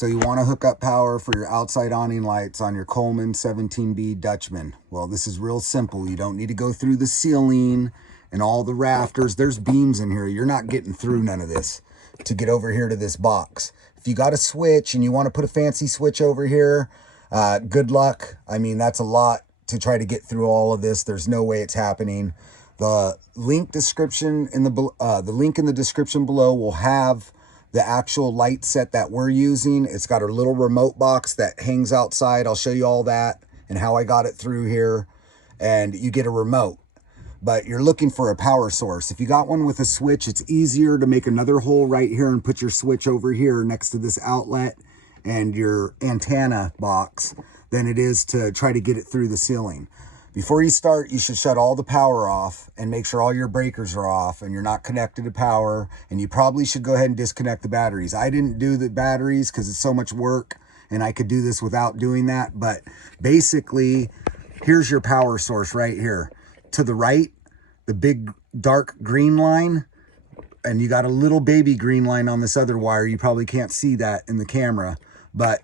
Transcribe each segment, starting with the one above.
So you want to hook up power for your outside awning lights on your Coleman 17B Dutchman. Well, this is real simple. You don't need to go through the ceiling and all the rafters. There's beams in here. You're not getting through none of this to get over here to this box. If you got a switch and you want to put a fancy switch over here, good luck. I mean, that's a lot to try to get through all of this. There's no way it's happening. The link description in the link in the description below will have the actual light set that we're using. It's got a little remote box that hangs outside. I'll show you all that and how I got it through here. And you get a remote, but you're looking for a power source. If you got one with a switch, it's easier to make another hole right here and put your switch over here next to this outlet and your antenna box than it is to try to get it through the ceiling. Before you start, you should shut all the power off and make sure all your breakers are off and you're not connected to power. And you probably should go ahead and disconnect the batteries. I didn't do the batteries because it's so much work and I could do this without doing that. But basically, here's your power source right here. To the right, the big dark green line, and you got a little baby green line on this other wire. You probably can't see that in the camera, but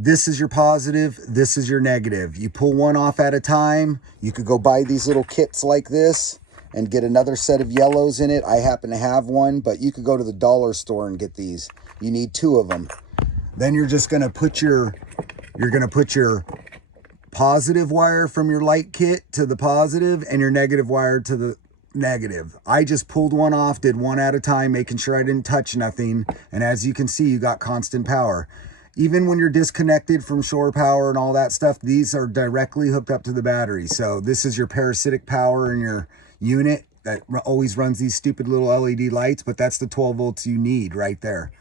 this is your positive, this is your negative. You pull one off at a time. You could go buy these little kits like this and get another set of yellows in it. I happen to have one, but you could go to the dollar store and get these. You need 2 of them. Then you're just gonna put your positive wire from your light kit to the positive and your negative wire to the negative. I just pulled one off, did one at a time, making sure I didn't touch nothing. And as you can see, you got constant power. Even when you're disconnected from shore power and all that stuff, these are directly hooked up to the battery. So this is your parasitic power in your unit that always runs these stupid little LED lights, but that's the 12 volts you need right there.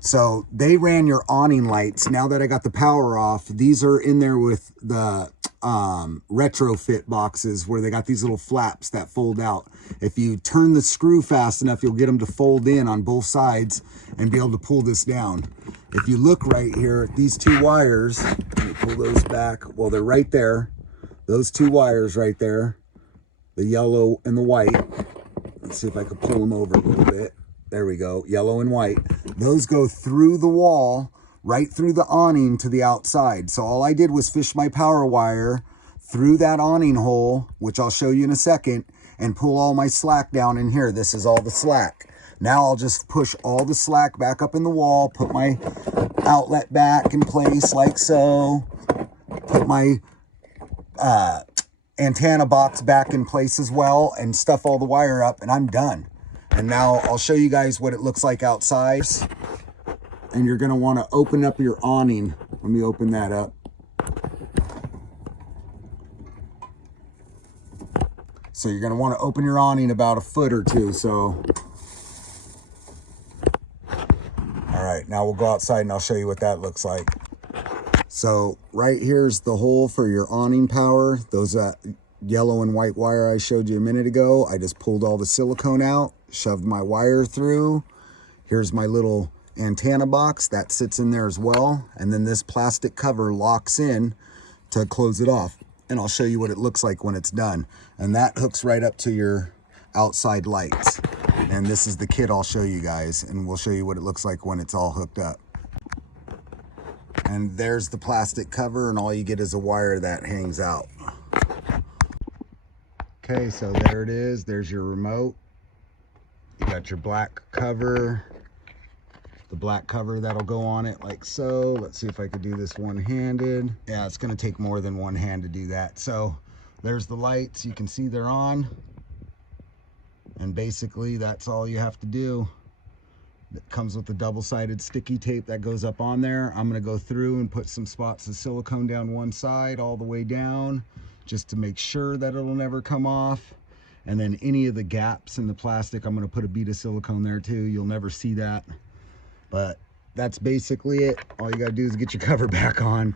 So they ran your awning lights. Now that I got the power off, these are in there with the retrofit boxes where they got these little flaps that fold out. If you turn the screw fast enough, you'll get them to fold in on both sides and be able to pull this down. If you look right here at these 2 wires, let me pull those back. Well, they're right there. Those 2 wires right there, the yellow and the white. Let's see if I can pull them over a little bit. There we go, yellow and white. Those go through the wall, right through the awning to the outside. So all I did was fish my power wire through that awning hole, which I'll show you in a second, and pull all my slack down in here. This is all the slack. Now I'll just push all the slack back up in the wall, put my outlet back in place like so, put my antenna box back in place as well, and stuff all the wire up, and I'm done. And now I'll show you guys what it looks like outside. And you're gonna wanna open up your awning. Let me open that up. So you're gonna wanna open your awning about a foot or 2, so. All right, now we'll go outside and I'll show you what that looks like. So right here's the hole for your awning power. Those yellow and white wire I showed you a minute ago. I just pulled all the silicone out, shoved my wire through. Here's my little antenna box that sits in there as well. And then this plastic cover locks in to close it off. And I'll show you what it looks like when it's done. And that hooks right up to your outside lights. And this is the kit I'll show you guys, and we'll show you what it looks like when it's all hooked up. And there's the plastic cover, and all you get is a wire that hangs out. Okay, so there it is. There's your remote. You got your black cover, the black cover that'll go on it like so. Let's see if I could do this one-handed. Yeah, it's gonna take more than one hand to do that. So there's the lights. You can see they're on. And basically that's all you have to do. It comes with the double-sided sticky tape that goes up on there. I'm gonna go through and put some spots of silicone down one side all the way down, just to make sure that it'll never come off. And then any of the gaps in the plastic, I'm gonna put a bead of silicone there too. You'll never see that. But that's basically it. All you gotta do is get your cover back on.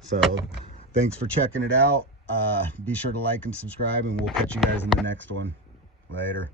So thanks for checking it out. Be sure to like and subscribe, and we'll catch you guys in the next one. Later.